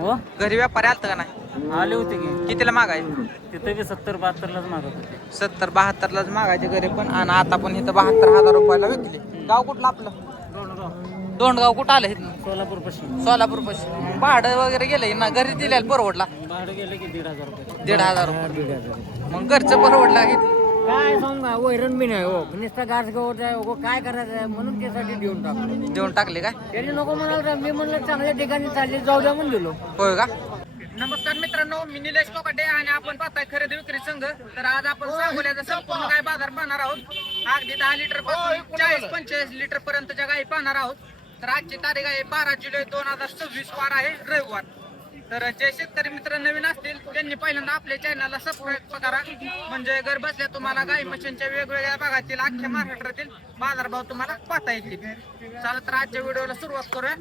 हो घरी व्यापारी आलतं का नाही? आले होते की कितीला मागाय? तिथे बी 70-72लाच मागत होते. 70-72लाच मागायचे घरी पण, आणि आता पण इथं 72,000 रुपयाला विकले. गाव कुठलं आपलं? दोंडगाव. कुठं आलं इथं? सोलापूर पाशी. सोलापूर पाशी. भाडं वगैरे गेलं ना? घरी दिलेलं परवडला? भाडं गेलं की 1,500 रुपये. 1,500 रुपये. 1,500. मग घरचं परवडला इथं. काय सांगा वैरण बी नाही हो, नुसता घास गवत आहे हो, काय करायचं आहे म्हणून त्यासाठी देऊन टाकलो. देऊन टाकले काय? त्याने नको म्हणाल, मी म्हणलं चांगल्या ठिकाणी चालले जाऊ द्या म्हणून दिलो. होय का? नमस्कार मित्रांनो, मी निलेश कोकाटे आणि आपण पाहताय खरेदी विक्री संघ. तर आज आपण सांगोल्याचा संपूर्ण गाय बाजार पाहणार आहोत. अगदी 10 लिटर पासून 40-45 लिटर पर्यंतच्या गायी पाहणार आहोत. तर आजची तारीख आहे 12 जुलै 2026, वार आहे रविवार. तर जे शेतकरी मित्र नवीन असतील त्यांनी पहिल्यांदा आपल्या चॅनलला सबस्क्राईब करा, म्हणजे घर बसल्या तुम्हाला गाई म्हशींच्या वेगवेगळ्या भागातील अख्ख्या महाराष्ट्रातील बाजारभाव तुम्हाला पाहता येतील. चला तर आजच्या व्हिडिओला सुरुवात करूया.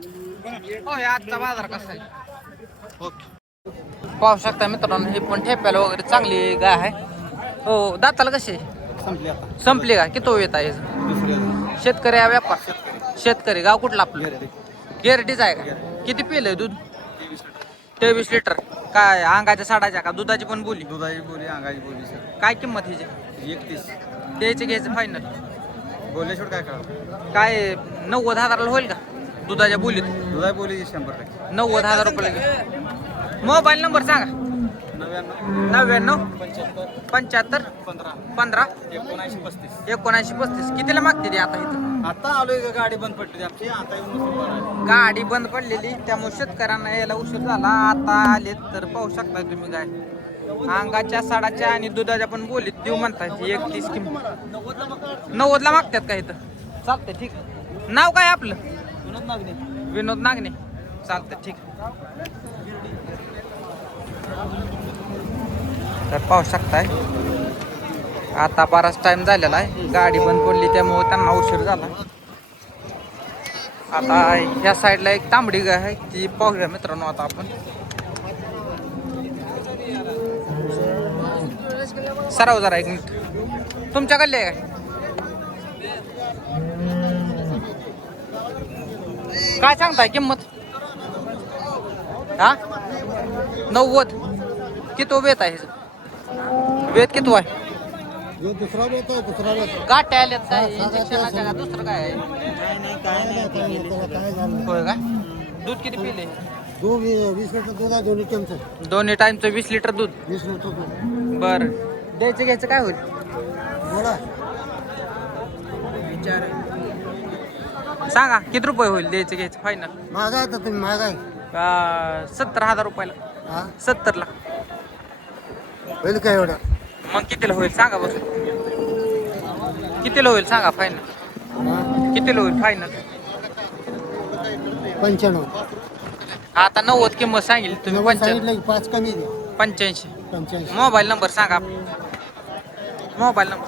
हो, आजचा बाजार कसा आहे ओके. पाहू शकता मित्रांनो, हे पण ठेप्याला वगैरे चांगली गाय आहे. हो, दाताला कशी संपली का? किती येत आहे? शेतकरी आहे व्यापार? शेतकरी. गाव कुठलं आपलं? गिरडीच आहे का? किती पिलंय दूध? 23 लिटर. काय अंगाच्या साडाच्या का दुधाची पण बोली? दुधाची बोली, अंगाची बोली सर. काय किंमत हिची? 31. द्यायचे घ्यायचं फायनल? बोलल्याशिवाय काय करा. काय 90,000ला होईल का दुधाच्या बोलीत? दुधाची बोली 100%. 90,000 रुपयाला घे. मोबाईल नंबर सांगा. 99 75 15 7935. कितीला मागते ते आता इथं? आता आलोय का, गाडी बंद पडली आमची, आता येऊन गाडी बंद पडलेली त्यामुळे शेतकऱ्यांना यायला उशीर झाला. आता आले तर पाहू शकता तुम्ही गाय अंगाच्या साडाच्या आणि दुधाच्या पण बोलीत देऊ म्हणताय. 31 किंमत. 90ला मागतात का इथं? चालतंय, ठीक आहे. नाव काय आपलं? विनोद नागणे. चालतंय, ठीक आहे. तर पाहू शकताय आता बराच टाइम झालेला आहे, गाडी बंद पडली त्यामुळे त्यांना उशीर झाला. आता ह्या साईडला एक तांबडी गाय आहे, ती पाहूया मित्रांनो आता आपण. सराव जरा 1 मिनिट. तुमच्याकडले आहे काय सांगताय किंमत? हा, 90. किती वेत आहे? वेत किती आहे? दुसरा बेत आहे, दुसरा बेत. गाठ्या आल्यात काय इंजेक्शनाच्या का दुसरं काय आहे? होय का? दूध किती पिले? दूध 20 लिटर दूध आहे, दोन्ही टाइमचं. दोन्ही टाइमचं 20 लिटर दूध. 20 लिटर दूध. बर, द्यायचं घ्यायचं काय होईल? बोला. सांगा किती रुपये होईल द्यायचं घ्यायचं फायनल? महागाय तर तुम्ही महागाय. 70,000 रुपयाला. हा, 70ला. होईल काय एवढं? मग कितीला होईल सांगा बस. कितीला होईल सांगा फायनल? कितीला होईल फायनल? 95. आता 90 किंमत सांगितली तुम्ही. 5 कमी द्या. 85. 85. मोबाईल नंबर सांगा. Mobile number.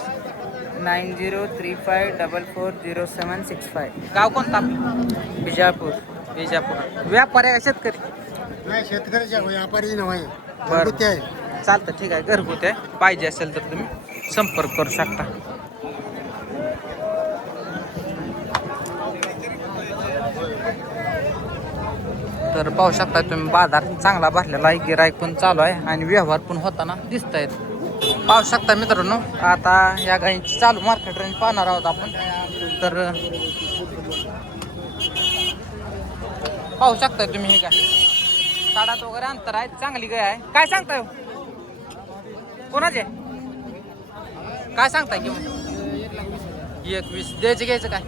9035440765. गाव कोणतं आपलं? बिजापूर. विजापूर. व्यापारी आहे का शेतकरी? नाही, शेतकऱ्याच्या व्यापारी नव्हे, बरं. घरगुती आहे. चालतं, ठीक आहे. घरगुती आहे. पाहिजे असेल तर तुम्ही संपर्क करू शकता. तर पाहू शकता तुम्ही बाजार चांगला भरलेला आहे, गिराईक पण चालू आहे आणि व्यवहार पण होताना दिसत आहेत. पाहू शकता मित्रांनो, आता या गायींची चालू मार्केट रेंज पाहणार आहोत आपण. तर पाहू शकता तुम्ही हे गाय साडात वगैरे अंतर आहे, चांगली गाय आहे. काय सांगताय हो? कोणाचे काय सांगताय किंमत? 21. द्यायचं घ्यायचं काय?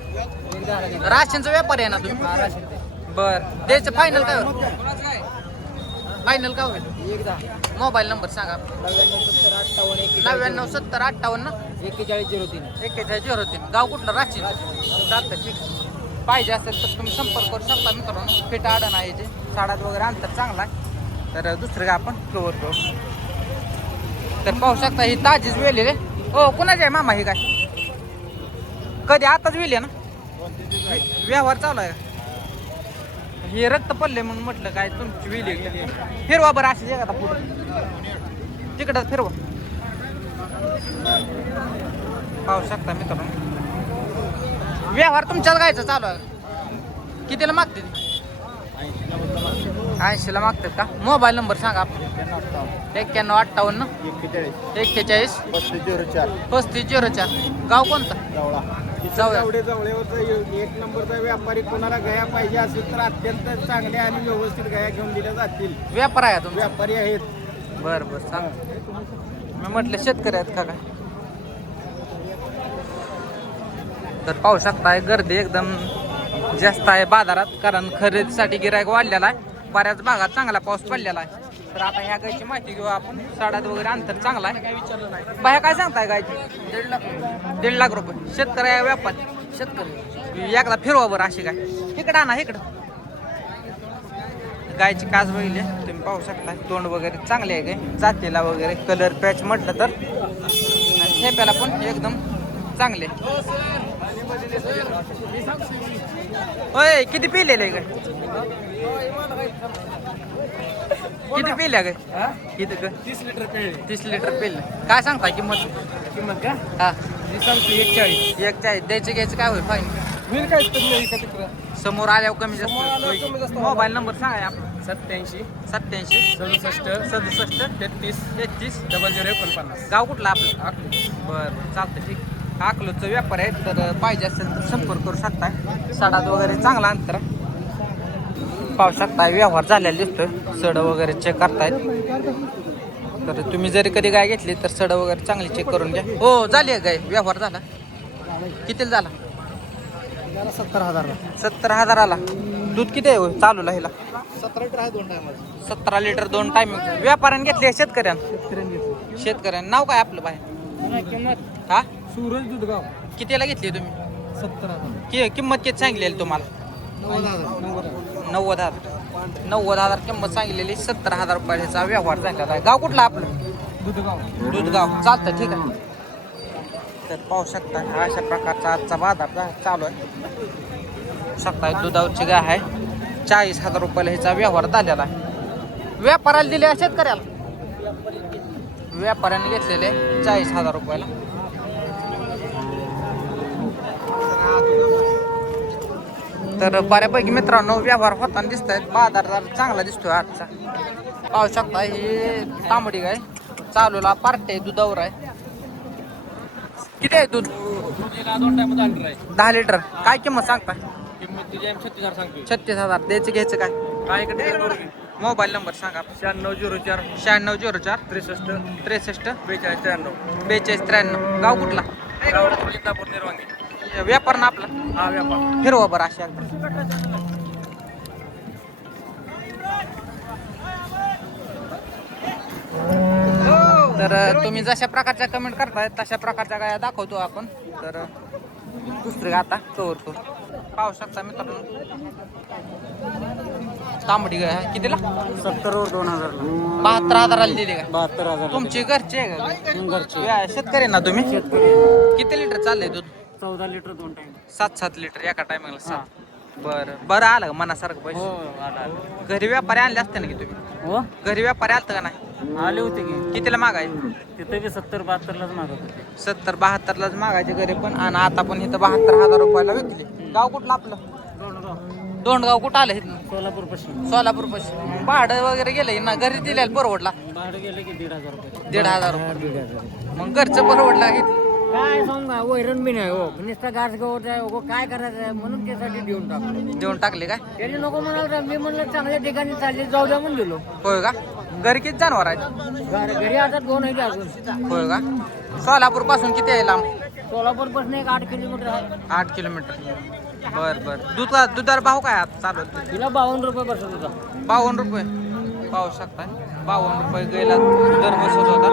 राशनचा व्यापार आहे ना तुम्ही? बर, द्यायचं फायनल काय होईल? फायनल काय होईल? मोबाईल नंबर सांगा. 99 70 58 4103. 4103. गाव कुठलं? राशीन. चालतं, ठीक आहे. पाहिजे असेल तर तुम्ही संपर्क करू शकता मित्रांनो. फिट आडण आहे जे साडात वगैरे अंतर चांगला आहे. तर दुसरं काय आपण कवर करू. तर पाहू शकता ही ताजीच वेलेली आहे. हो, कुणाची आहे मामा ही काय? कधी आताच वेली आहे ना? व्यवहार चालू आहे का? हे रक्त पडले म्हणून म्हटलं काय तुमची वेली फिरवा बरं अशी जगात पुढं तिकडं फिरवा. पाहू शकता मित्रांनो व्यवहार तुमच्याच गायचा चालू आहे. कितीला मागते? 80 ला मागतात का? मोबाईल नंबर सांगा आपला. 9158 41 3504. गाव कोणतं? जवळवरचा एक नंबरचा व्यापारी कोणाला गया पाहिजे असेल तर अत्यंत चांगले आणि व्यवस्थित गया घेऊन दिल्या जातील. व्यापार आहे तुम्ही? व्यापारी आहेत. बरं बरं सांग. मी म्हटलं शेतकरी आहेत का काय? तर पाहू शकताय गर्दी एकदम जास्त आहे बाजारात, कारण खरेदीसाठी गिरायक वाढलेला आहे. बऱ्याच भागात चांगला पाऊस पडलेला आहे. तर आता ह्या गायची माहिती घेऊ आपण. साडात वगैरे अंतर चांगला आहे. बाया काय सांगताय गायची? 1.5 लाख रुपये. शेतकरी आहे व्यापार? शेतकरी. एकदा फिरवा बरं अशी काय. इकडं आणा इकडं. गायची कास बघितली तुम्ही पाहू शकता. तोंड वगैरे चांगले आहे काय, जातीला वगैरे कलर पॅच म्हटलं तर, आणि ठेप्याला पण एकदम चांगले. होय किती पिलेले काय? किती पिल्या काय? किती काय? 30 लिटर पिले. काय सांगताय किंमत? का? हा सांगतो 41. 41 द्यायचे घ्यायचं काय होईल फाईन? होईल काय तर समोर आल्यावर कमी जास्त. मोबाईल नंबर सांगा आपला. 87 87 67 67 33 33 0049. गाव कुठलं आपलं? बरं चालतं ठीक. अकलूजचा व्यापार आहे, तर पाहिजे असेल तर संपर्क करू शकताय. सडात वगैरे चांगला अंतर पाहू शकताय. व्यवहार झालेला दिसतोय. सड वगैरे चेक करतायत. तर तुम्ही जरी कधी गाय घेतली तर सड वगैरे चांगली चेक करून घ्या. हो झाली आहे गाय. व्यवहार झाला. कितीला झाला? 70,000. 70,000 दूध किती आहे चालूला ह्याला? 17 लिटर आहे 2 टायमाला. 17 लिटर 2 टाइम. व्यापाऱ्याने घेतले शेतकऱ्यानं नाव काय आपलं बाहेर? हा सूरज दुधगाव. कितीला घेतली तुम्ही? 70,000. किंमत किती सांगलेली तुम्हाला? 90,000 किंमत सांगितलेली. 70,000 रुपयाचा व्यवहार झालेला आहे. गाव कुठला आपलं? दुधगाव. चालतं ठीक आहे. तर पाहू शकता अशा प्रकारचा आजचा बाजार चालू आहे. शकता दुधावरची गाय आहे. 40,000 रुपयाला ह्याचा व्यवहार झालेला आहे. व्यापाऱ्याला दिले शेतकऱ्याला? व्यापाऱ्याने घेतलेले 40,000 रुपयाला. तर बऱ्यापैकी मित्रांनो व्यवहार होताना दिसत आहेत. बाजार जरा चांगला दिसतोय आजचा. पाहू शकता ही तांबडी गाय चालूला पार्टे दुधावर आहे. किती आहे दूध? 10 लिटर. काय किंमत सांगता? 36,000. द्यायचं घ्यायचं काय? मोबाईल नंबर सांगा. 9604 9604 63 63 42 4293. गाव कुठला? इंदापूर निर्वांगी. व्यापार ना आपला? हा व्यापार. फिरवा बरं अशा. तर तुम्ही जशा प्रकारच्या कमेंट करताय तशा प्रकारच्या गाया दाखवतो आपण. तर दुसरी आता कवर करू. पाहू शकता मित्रांनो तांबडी गाय आहे. कितीला? 70 वर 2000. 72,000 दिली का? 72,000. तुमची घरची आहे का? घरचे. शेतकरी ना तुम्ही? किती लिटर चाललंय दूध? 14 लिटर 2 टाइम. 7 लिटर एका टायमाला 7. बरं आलं का मनासारखं पैसे? आला. घरी व्यापारी आणले असते ना की तुम्ही? हो घरी व्यापारी आलतं का नाही? आले होते की कितीला मागाय? तिथे बी 70-72 लाच मागत होते. 70-72 लाच मागायचे घरी पण, आणि आता पण इथं 72,000 रुपयाला विकले. गाव कुठलं आपलं? दोंडगाव. कुठं आलं इथं? सोलापूर पाशी. सोलापूर पाशी. भाडं वगैरे गेलं ना? घरी दिलेलं परवडला? भाडं गेलं की 1,500 रुपये. 1,500 रुपये. मग घरचं परवडला घेतलं. काय सांगा वैरण बी नाही हो. नुसता घास गवत आहे हो. काय करायचं आहे म्हणून त्यासाठी देऊन टाकलो. देऊन टाकले का? त्याने नको म्हणाल. मी म्हणलं चांगल्या ठिकाणी चालले जाऊ द्या म्हणून दिलो. होय का? घरी किती जनावर आहेत? घरी आता 2 आहे अजून. होय का? सोलापूर पासून किती आहे लांब? सोलापूर पासून एक 8 किलोमीटर आहे. 8 किलोमीटर. दुधाला भाव काय आता चालू आहे? तिला 52 रुपये बसत होता. 52 रुपये. पाहू शकता 52 रुपये गायला दर बसत होता.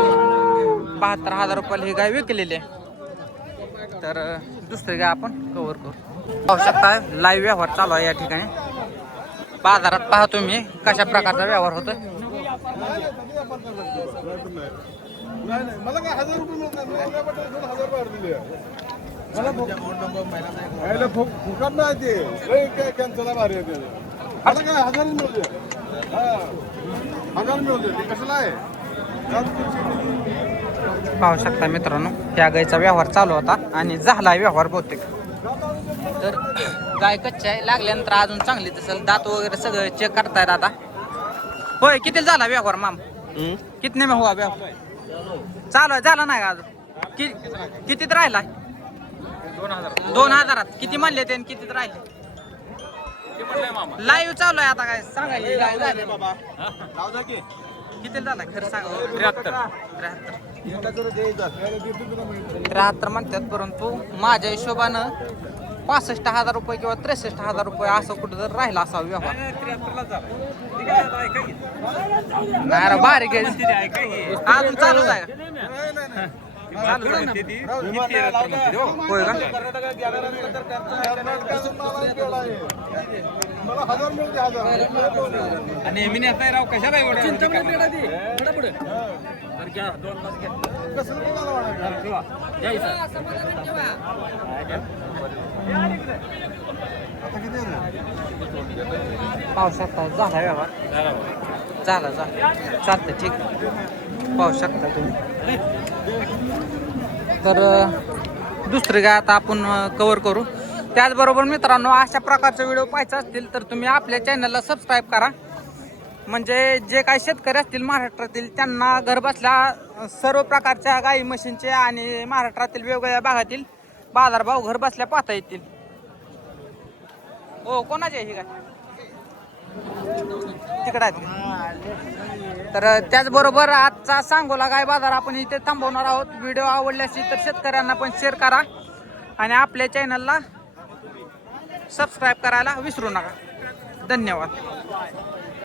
72,000 रुपयाला ही गाय विकलेली आहे. तर दुसरी गाय आपण कव्हर करू. पाहू शकता लाईव्ह व्यवहार चालू आहे या ठिकाणी. बाजारात पहा तुम्ही कशा प्रकारचा व्यवहार होतोय. मला काय 1,000 रुपये मिळतात. 2,000 दिले. मला फुकट नाही ते. काय कॅन्सला भारी आहे ते. मला काय 1,000 मिळते. 1,000 मिळते. ते कसला आहे? पाहू शकता मित्रांनो त्या गायचा व्यवहार चालू होता आणि झाला व्यवहार बहुतेक. तर गाय कच्ची आहे. लागल्यानंतर अजून चांगली दिसेल. दात वगैरे सगळं चेक करतायत आता. होय किती झाला व्यवहार माम कितने में हुआ व्यवहार चालू आहे झाला नाही का अजून कितीत राहिला 2000 किती म्हणले ते कितीत राहिले लाईव्ह चालू आहे आता काय सांगायला किती झाला खरं सांगा 73 म्हणतात परंतु माझ्या हिशोबानं 65,000 रुपये किंवा 63,000 रुपये असं कुठं जर राहिला असा व्यवहार नाही रे, बारीक आहे अजून चालूच आहे का? चालूच आहे. होय का मला 1000 मिळते 1000 नेहमी नेता राव कशाला एवढं कसं कोणाला वाढायचं? आता किती आहे रे? पाहू शकता झाला व्यवहार झाला चालतं ठीक आहे. पाहू शकता तुम्ही तर दुसरी गाय आता आपण कव्हर करू. त्याचबरोबर मित्रांनो अशा प्रकारचे व्हिडिओ पाहायचे असतील तर तुम्ही आपल्या चॅनलला सबस्क्राईब करा. म्हणजे जे काही शेतकरी असतील महाराष्ट्रातील त्यांना घरबसल्या सर्व प्रकारच्या गाई म्हशींचे आणि महाराष्ट्रातील वेगवेगळ्या भागातील बाजारभाव घर बसल्या पाहता येतील. हो कोणाची आहे ही गाय तिकडे आहेत. तर त्याचबरोबर आजचा सांगोला गाय बाजार आपण इथे थांबवणार आहोत. व्हिडिओ आवडल्यास तर शेतकऱ्यांना पण शेअर करा आणि आपल्या चॅनलला सबस्क्राईब करायला विसरू नका. धन्यवाद.